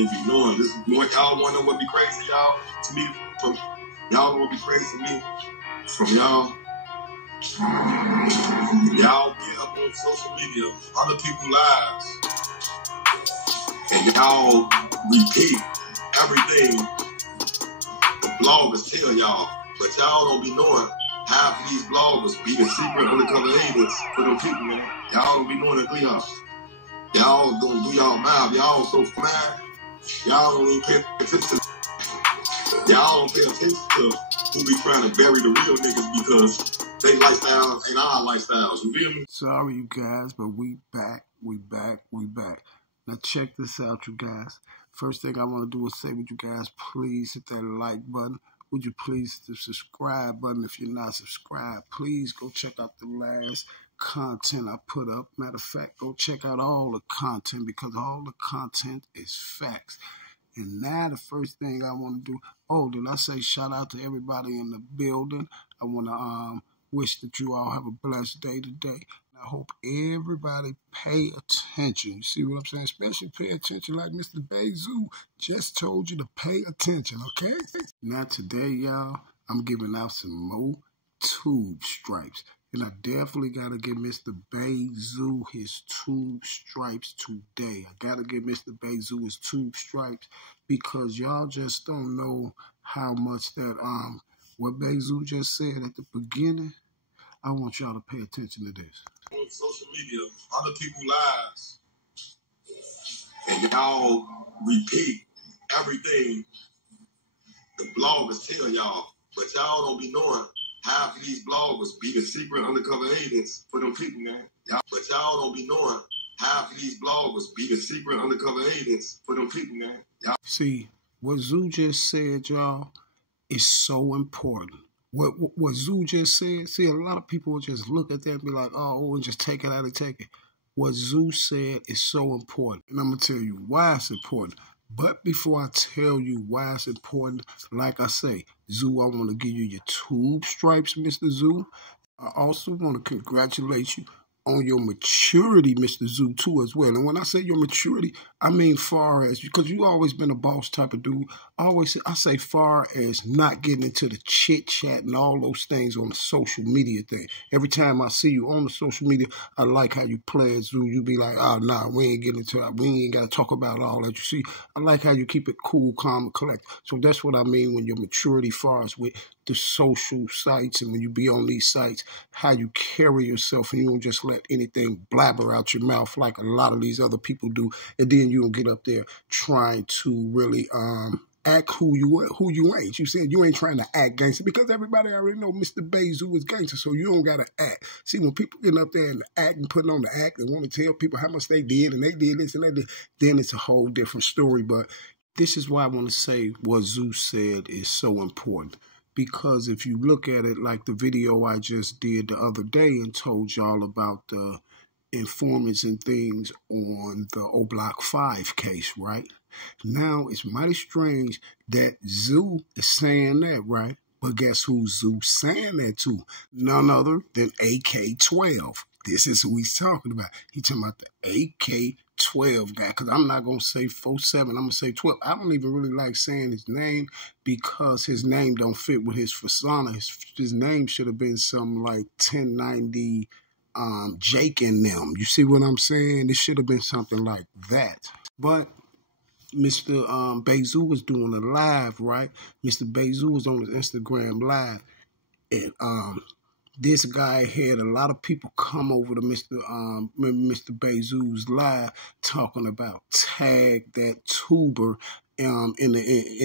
even be knowing. This is what y'all want to know what be crazy, y'all? To me, from y'all know what be crazy to me? From y'all. Y'all get up on social media, other people's lives, and y'all repeat everything the bloggers tell y'all. But y'all don't be knowing half of these bloggers be the secret undercover agents for them people, man. Y'all don't be knowing it, y'all. Y'all gonna do y'all mouth. Y'all so mad. Y'all don't even pay attention. Y'all don't pay attention to who be trying to bury the real niggas because they lifestyles ain't our lifestyles. You feel me? Sorry, you guys, but we back. Now check this out, you guys. First thing I want to do is say, would you guys please hit that like button? Would you please hit the subscribe button if you're not subscribed? Please go check out the last content I put up. Matter of fact, go check out all the content because all the content is facts. And now the first thing I want to do, did I say shout out to everybody in the building? I want to wish that you all have a blessed day today. I hope everybody pay attention. You see what I'm saying? Especially pay attention like Mr. Bayzoo just told you to pay attention, okay? Now today, y'all, I'm giving out some more tube stripes. And I definitely got to give Mr. Bayzoo his tube stripes today. I got to give Mr. Bayzoo his tube stripes because y'all just don't know how much that, what Bayzoo just said at the beginning. I want y'all to pay attention to this. On social media, other people's lives, and y'all repeat everything the bloggers tell y'all, but y'all don't be knowing half of these bloggers be the secret undercover agents for them people, man. But y'all don't be knowing half of these bloggers be the secret undercover agents for them people, man. See, what Zoo just said, y'all, is so important. What Zoo just said, see, a lot of people will just look at that and be like, and just take it out and take it. What Zoo said is so important. And I'm going to tell you why it's important. But before I tell you why it's important, like I say, Zoo, I want to give you your tube stripes, Mr. Zoo. I also want to congratulate you on your maturity, Mr. Zoo, too, as well. And when I say your maturity, I mean far as, because you always been a boss type of dude. I say far as not getting into the chit-chat and all those things on the social media thing. Every time I see you on the social media, I like how you play it, Zoo. You be like, nah, we ain't getting into that. We ain't got to talk about all that. You see, I like how you keep it cool, calm, and collected. So that's what I mean when your maturity far as with the social sites and when you be on these sites, how you carry yourself and you don't just let anything blabber out your mouth like a lot of these other people do, and then you don't get up there trying to really act who you ain't. You said you ain't trying to act gangster because everybody already know Mr. Bayzoo is gangster, so you don't gotta act. See, when people getting up there and acting, putting on the act and want to tell people how much they did and they did this and they did, then it's a whole different story. But this is why I want to say what Zoo said is so important. Because if you look at it like the video I just did the other day and told y'all about the informants and things on the O Block 5 case, right? Now, it's mighty strange that Zoo is saying that, right? But guess who Zoo's saying that to? None other than AK-12. This is who he's talking about. He's talking about the AK-12 guy, because I'm not going to say 47, I'm going to say 12. I don't even really like saying his name because his name don't fit with his persona. His name should have been something like 1090 Jake and them. You see what I'm saying? It should have been something like that. But Mr. Bayzoo was doing a live, right? Mr. Bayzoo was on his Instagram live, and this guy had a lot of people come over to Mr. Bayzoo's live talking about tag that tuber in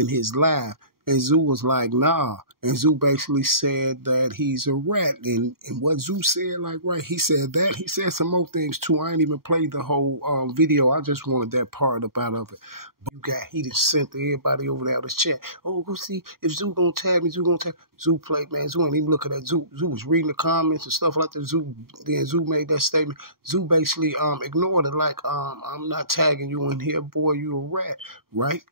his live. And Zoo was like, nah. And Zoo basically said that he's a rat. And what Zoo said, like, right, he said that. He said some more things, too. I ain't even played the whole video. I just wanted that part up out of it. But he just sent to everybody over there on this chat. Oh, go see if Zoo gonna tag me, Zoo gonna tag me. Zoo played, man. Zoo ain't even look at that. Zoo was reading the comments and stuff like that. Then Zoo made that statement. Zoo basically ignored it, like, I'm not tagging you in here, boy, you a rat, right?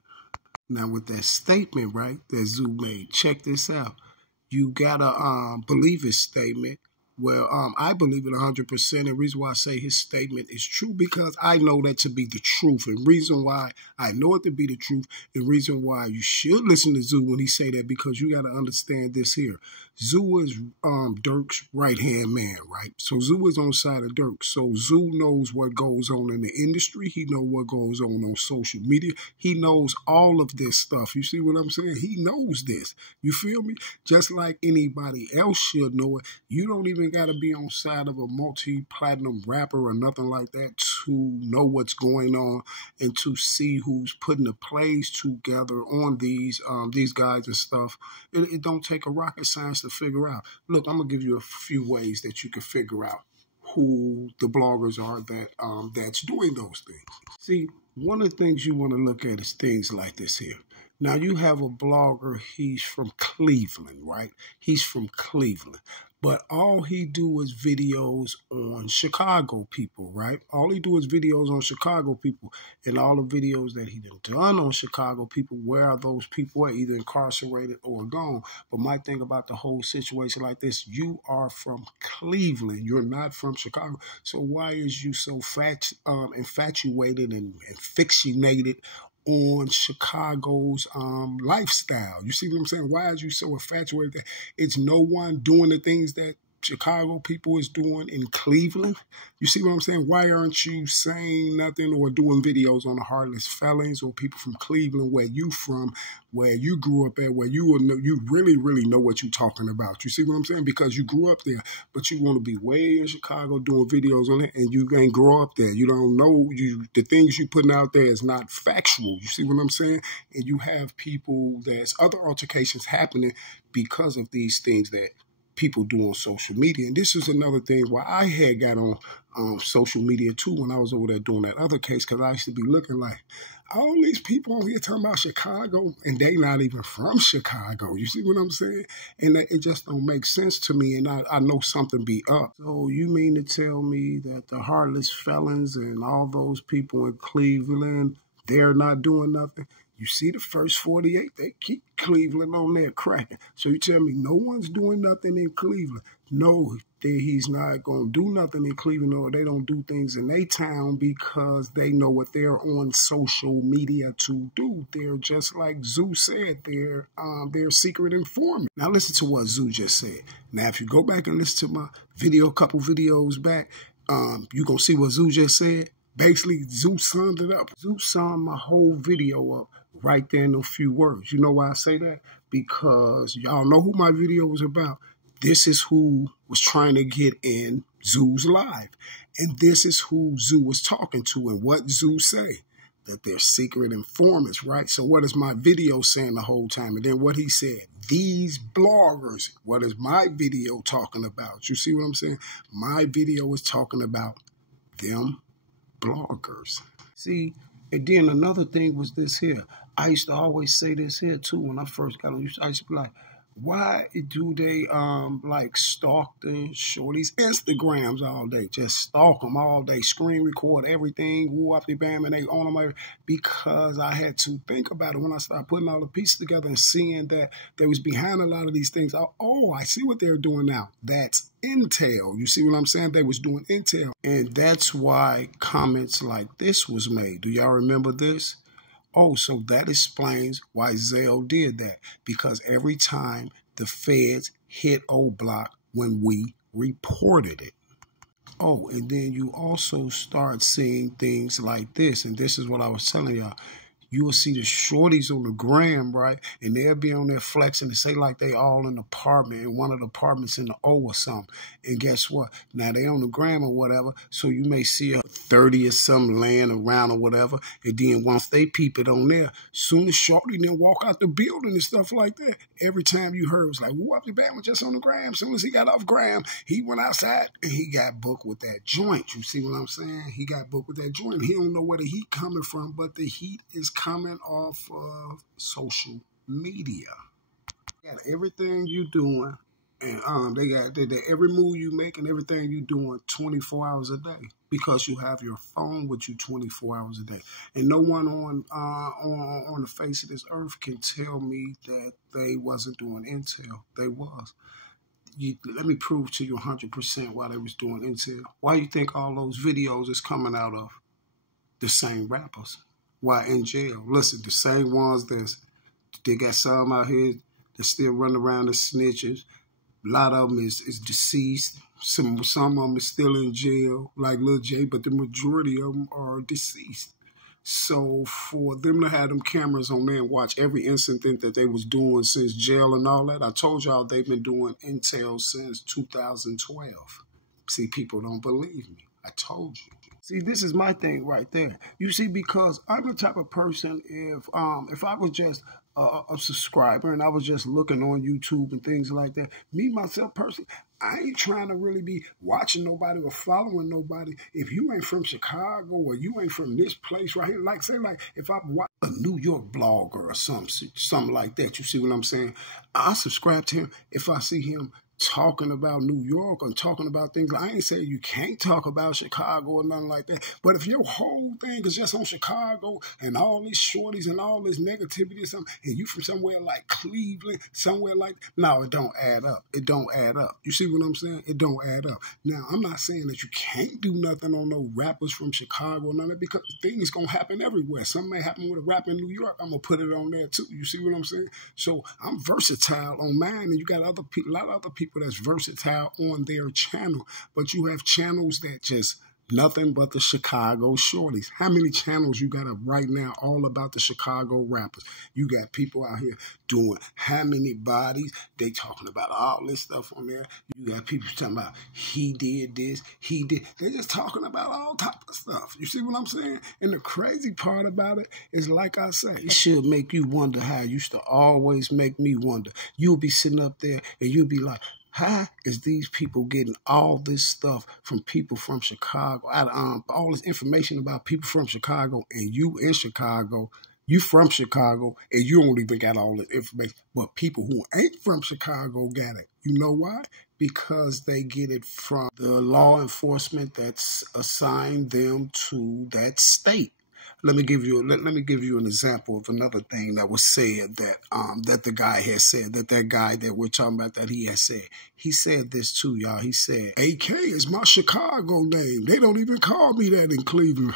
Now, with that statement, right, that Zoo made, check this out. You gotta believe his statement, Well, I believe it 100%. And the reason why I say his statement is true because I know that to be the truth. And reason why I know it to be the truth, and reason why you should listen to Zoo when he say that, because you got to understand this here. Zoo is Dirk's right-hand man, right? So Zoo is on the side of Dirk. So Zoo knows what goes on in the industry. He knows what goes on social media. He knows all of this stuff. You see what I'm saying? He knows this. You feel me? Just like anybody else should know it. You don't even got to be on side of a multi-platinum rapper or nothing like that to know what's going on and to see who's putting the plays together on these guys and stuff. It don't take a rocket science to figure out. Look, I'm gonna give you a few ways that you can figure out who the bloggers are that that's doing those things. See, one of the things you want to look at is things like this here. Now, you have a blogger, he's from Cleveland, right? He's from Cleveland. But all he do is videos on Chicago people, right? All he do is videos on Chicago people. And all the videos that he done on Chicago people, where are those people at? Either incarcerated or gone. But my thing about the whole situation like this, you are from Cleveland. You're not from Chicago. So why is you so infatuated and fixated on Chicago's lifestyle? You see what I'm saying? Why are you so infatuated that it's no one doing the things that Chicago people is doing in Cleveland? You see what I'm saying? Why aren't you saying nothing or doing videos on the heartless felons or people from Cleveland, where you from, where you grew up at, where you really, really know what you're talking about? You see what I'm saying? Because you grew up there, but you want to be way in Chicago doing videos on it, and you ain't grow up there. You don't know, the things you putting out there is not factual. You see what I'm saying? And you have people, there's other altercations happening because of these things that people do on social media. And this is another thing why I had got on social media too when I was over there doing that other case, because I used to be looking like, all these people on here talking about Chicago, and they not even from Chicago. You see what I'm saying? And it just don't make sense to me, and I know something be up. So you mean to tell me that the heartless felons and all those people in Cleveland, they're not doing nothing? You see the first 48, they keep Cleveland on there cracking. So you tell me no one's doing nothing in Cleveland? No, he's not going to do nothing in Cleveland, or they don't do things in their town because they know what they're on social media to do. They're just like Zoo said, they're secret informant. Now listen to what Zoo just said. Now if you go back and listen to my video, a couple videos back, you're going to see what Zoo just said. Basically, Zoo summed it up. Zoo summed my whole video up right there in a few words. You know why I say that? Because y'all know who my video was about. This is who was trying to get in Zoo's live. And this is who Zoo was talking to, and what Zoo say. That they're secret informants, right? So what is my video saying the whole time? And then what he said, these bloggers, what is my video talking about? You see what I'm saying? My video is talking about them bloggers. See, and then another thing was this here. I used to always say this here too when I first got on. I used to be like, why do they like stalk the shorties Instagrams all day? Just stalk them all day, screen record everything, woo up the bam, and they on them. Because I had to think about it when I started putting all the pieces together and seeing that they was behind a lot of these things. I see what they're doing now. That's intel. You see what I'm saying? They was doing intel. And that's why comments like this was made. Do y'all remember this? Oh, so that explains why Zell did that. Because every time the feds hit O Block when we reported it. Oh, and then you also start seeing things like this. And this is what I was telling y'all. You will see the shorties on the gram, right? And they'll be on there flexing and say like they all in an apartment, in one of the apartments in the O or something. And guess what? Now they on the gram or whatever, so you may see a 30 or something laying around or whatever. And then once they peep it on there, soon as shorty then walk out the building and stuff like that. Every time you heard, it was like, whoop, the bad was just on the gram. As soon as he got off gram, he went outside and he got booked with that joint. You see what I'm saying? He got booked with that joint. He don't know where the heat coming from, but the heat is coming off of social media. Got everything you doing, and they got every move you make and everything you doing 24 hours a day, because you have your phone with you 24 hours a day. And no one on the face of this earth can tell me that they wasn't doing intel. They was. let me prove to you 100% why they was doing intel. Why you think all those videos is coming out of the same rappers? Why in jail? Listen, the same ones they got some out here that still run around as snitches. A lot of them is deceased. Some of them is still in jail, like Lil J, but the majority of them are deceased. So for them to have them cameras on there and watch every incident that they was doing since jail and all that, I told y'all they've been doing intel since 2012. See, people don't believe me. I told you. See, this is my thing right there. You see, because I'm the type of person, if I was just a subscriber and I was just looking on YouTube and things like that, me, myself, personally, I ain't trying to really be watching nobody or following nobody. If you ain't from Chicago or you ain't from this place right here, like say like if I watch a New York blogger or something like that, you see what I'm saying? I subscribe to him if I see him talking about New York or talking about things. I ain't saying you can't talk about Chicago or nothing like that. But if your whole thing is just on Chicago and all these shorties and all this negativity or something, and you from somewhere like Cleveland, somewhere like, no, it don't add up. It don't add up. You see what I'm saying? It don't add up. Now, I'm not saying that you can't do nothing on no rappers from Chicago or nothing, because things gonna happen everywhere. Something may happen with a rapper in New York. I'm gonna put it on there too. You see what I'm saying? So I'm versatile on mine, and you got other people, a lot of other people that's versatile on their channel, but you have channels that just nothing but the Chicago shorties. How many channels you got up right now all about the Chicago rappers? You got people out here doing how many bodies? They talking about all this stuff on there. You got people talking about he did this, he did. They're just talking about all type of stuff. You see what I'm saying? And the crazy part about it is, like I say, it should make you wonder how it used to always make me wonder. You'll be sitting up there and you'll be like, how is these people getting all this stuff from people from Chicago? All this information about people from Chicago, and you in Chicago, you from Chicago, and you don't even got all the information. But people who ain't from Chicago got it. You know why? Because they get it from the law enforcement that's assigned them to that state. Let me give you an example of another thing that was said that the guy has said, that guy that we're talking about, that he has said. He said this too, y'all. He said, AK is my Chicago name. They don't even call me that in Cleveland.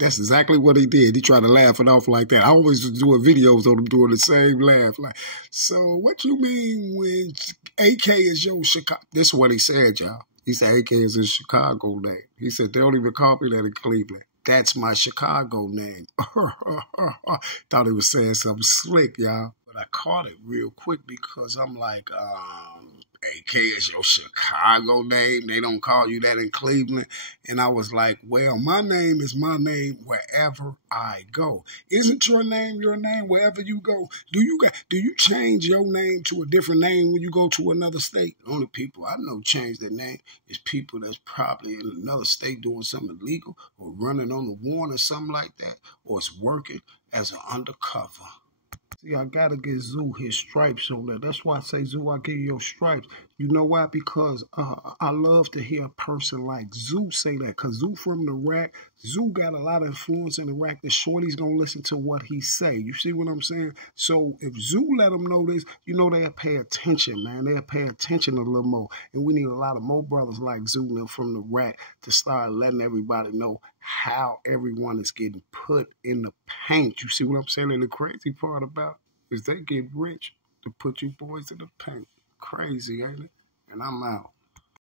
That's exactly what he did. He tried to laugh it off like that. I always was doing videos on him doing the same laugh. Like, so what you mean when AK is your Chicago? This is what he said, y'all. He said AK is his Chicago name. He said, they don't even call me that in Cleveland. That's my Chicago name. Thought he was saying something slick, y'all. But I caught it real quick because I'm like, AK is your Chicago name. They don't call you that in Cleveland. And I was like, well, my name is my name wherever I go. Isn't your name wherever you go? Do you change your name to a different name when you go to another state? The only people I know change their name is people that's probably in another state doing something illegal or running on the warrant or something like that, or it's working as an undercover. See, I gotta get Zoo his stripes on that. That's why I say, Zoo, I give you your stripes. You know why? Because I love to hear a person like Zoo say that. Because Zoo from the rack, Zoo got a lot of influence in the rack. The shorty's gonna listen to what he say. You see what I'm saying? So if Zoo let them know this, you know they'll pay attention, man. They'll pay attention a little more. And we need a lot of more brothers like Zoo from the rack to start letting everybody know how everyone is getting put in the paint. You see what I'm saying? And the crazy part about it is they get rich to put you boys in the paint. Crazy, ain't it? And I'm out.